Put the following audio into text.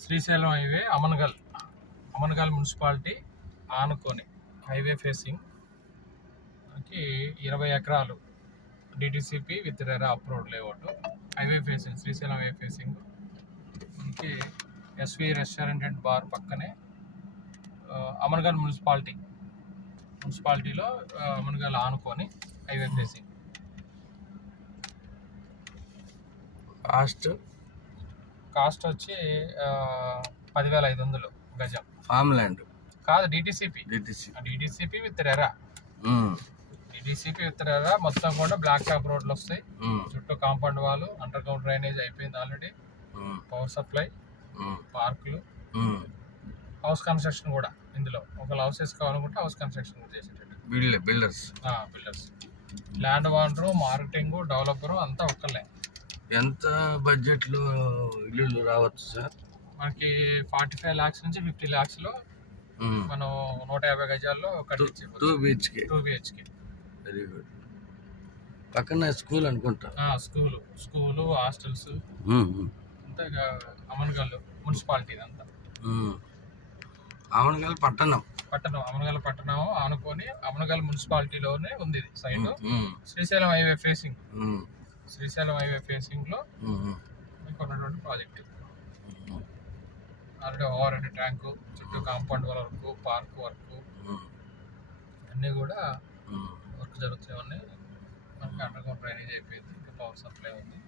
Srisailam highway Amangal Amangal municipality ఆనుకొని highway facing. మనకి ఇరవై ఎకరాలు DTCP with RERA approved layout. Highway facing Srisailam highway facing. మనకి ఎస్వి రెస్టారెంట్ అండ్ బార్ పక్కనే అమన్గల్ మున్సిపాలిటీ మున్సిపాలిటీలో అమన్గల్ ఆనుకొని హైవే ఫేసింగ్. లాస్ట్ కాస్ట్ వచ్చి పదివేల ఐదు వందలు గజం. ఫామ్ ల్యాండ్ కాదు DTCP DTC DTCP with RERA. DTCP with RERA మొత్తం కూడా బ్లాక్ టాప్ రోడ్లు వస్తాయి. చుట్టూ compound wall under ground drainage అయిపోయింది ఆల్రెడీ. పవర్ సప్లై పార్కులు. హౌస్ కన్స్ట్రక్షన్ కూడా ఇందులో. ఒక హౌసెస్ కావాలనుకుంటే హౌస్ కన్స్ట్రక్షన్ చేసేటట్టు. Build builders. Builders. Land owner marketing developer అంతా ఒక్కలే ఎంత బడ్జెట్లో ఇల్లు రావచ్చు సార్? మనకి ఫార్టీ ఫైవ్ ల్యాక్స్ నుంచి ఫిఫ్టీ ల్యాక్స్లో మనం నూట యాభై గజాల్లో టూ బీచ్కి టూ బిహెచ్కి. Very good. పక్కన స్కూల్ అనుకుంటా. స్కూలు. School hostels. అంతా అమన్గల్ మున్సిపాలిటీ ఇదంతా. ఉమ్. ఆవనగల్ పట్టణం. పట్టణం అమనగల్ పట్టణం ఆనుకొని అమనగల్ మున్సిపాలిటీలోనే ఉంది side Srisailam highway facing. Srisailam highway ఫేసింగ్లో ఉమ్, ఉమ్, మీకు ఉన్నటువంటి project um, already over head tank చుట్టూ కాంపౌండ్ వర్క్ పార్క్ వర్క్ అన్నీ కూడా వర్క్ జరుగుతూ ఉన్నాయి. మనకి అండర్ గ్రౌండ్ డ్రైనేజ్ అయిపోయింది ఇంకా పవర్ సప్లై ఉంది.